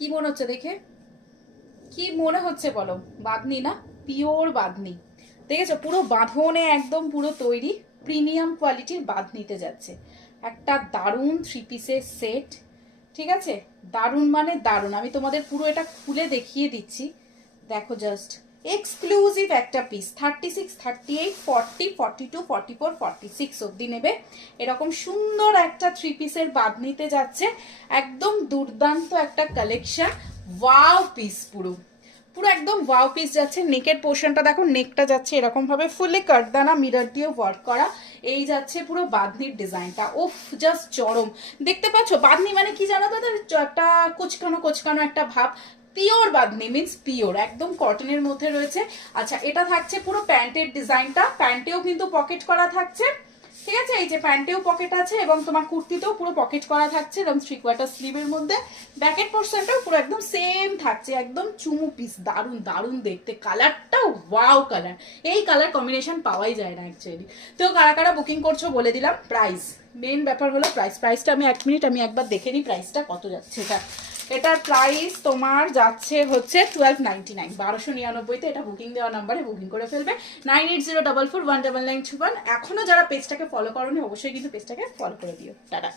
কি মনে হচ্ছে দেখে? কি মনে হচ্ছে বলো? বাঁধনি না? পিওর বাঁধনি। দেখেছো পুরো বাঁধনে একদম পুরো তৈরি, প্রিমিয়াম কোয়ালিটির বাঁধনিতে যাচ্ছে। একটা দারুণ থ্রি পিসের সেট, ঠিক আছে? দারুণ মানে দারুণ। আমি তোমাদের পুরো এটা খুলে দেখিয়ে দিচ্ছি, দেখো জাস্ট। এক্সক্লুসিভ একটা পিস, 36, 38, 40, 42, 44, 46 অব্দি নেবে। এরকম সুন্দর একটা থ্রি পিসের বাঁধনিতে যাচ্ছে, একদম দুর্দান্ত একটা কালেকশন। ওয়াও পিস, পুরো পুরো একদম ওয়াও পিস যাচ্ছে। নেকের পোর্শনটা দেখো, নেকটা যাচ্ছে এরকম ভাবে ফুললি কাটদানা মিরর দিয়ে ওয়ার্ক করা। এই যাচ্ছে পুরো বাঁধনির ডিজাইনটা, উফ জাস্ট চরম। দেখতে পাচ্ছ বাঁধনি মানে কি জানো দাদা? একটা কোচকানো কোচকানো একটা ভাব। পিওর বাঁধনি মিন্স পিওর, একদম কটনের মধ্যে রয়েছে। আচ্ছা, এটা থাকছে পুরো প্যান্টের ডিজাইনটা, প্যান্টেও কিন্তু পকেট করা থাকছে, ঠিক আছে? এই যে প্যান্টেও পকেট আছে এবং তোমার কুর্তিতেও পুরো পকেট করা থাকছে এরকম 3/4 স্লিভের মধ্যে। ব্যাকেট পোর্শনটাও পুরো একদম সেম থাকছে, একদম চুমু পিস। দারুণ দারুণ দেখতে, কালারটাও ওয়াও কালার। এই কালার কম্বিনেশন পাওয়াই যায় না অ্যাকচুয়ালি। তো কারা কারা বুকিং করছো বলে দিলাম। প্রাইস, মেন ব্যাপার হলো প্রাইসটা আমি 1 মিনিট আমি একবার দেখে নিই প্রাইসটা কত যাচ্ছে। এটার প্রাইস তোমার যাচ্ছে হচ্ছে 1299, 1299তে এটা বুকিং দেওয়া নাম্বারে বুকিং করে ফেলবে। 9804419921। এখনো যারা পেজটাকে ফলো করোনি অবশ্যই কিন্তু পেজটাকে ফলো করে দিও। টাটা।